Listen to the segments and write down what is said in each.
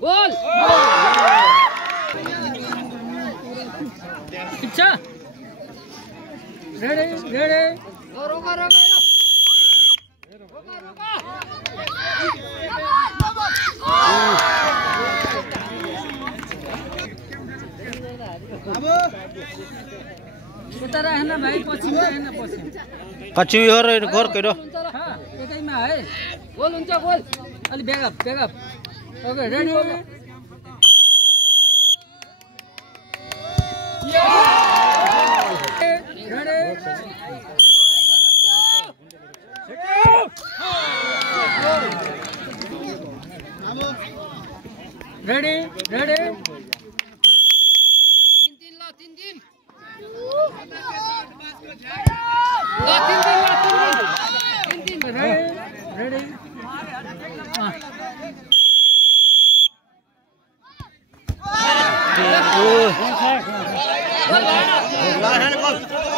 goal अच्छा ready ready रोका रोका यता रहना भाइ पछि रहन पछि पछि हो र गोर करो एकैमा है गोल हुन्छ गोल अलि backup okay ready ready ready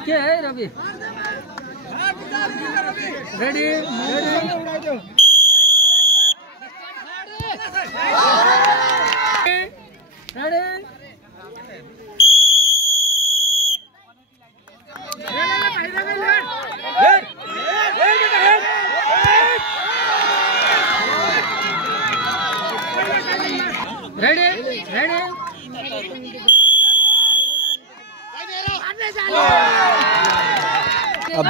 क्या है Ravi ready ready ready ready अब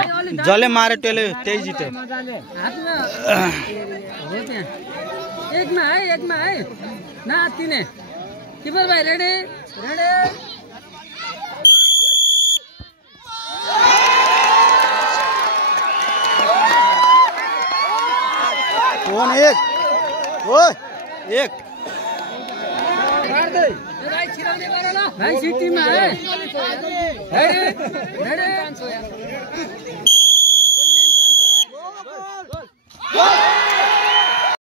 जले मारे टेले तेज जीते हातमा हो त्यहाँ एकमा है ना तिने किपर भाइ रेडी रेडी कौन एक भाइ छिराउने गर ल भाइ सिटीमा है रेडी रेडी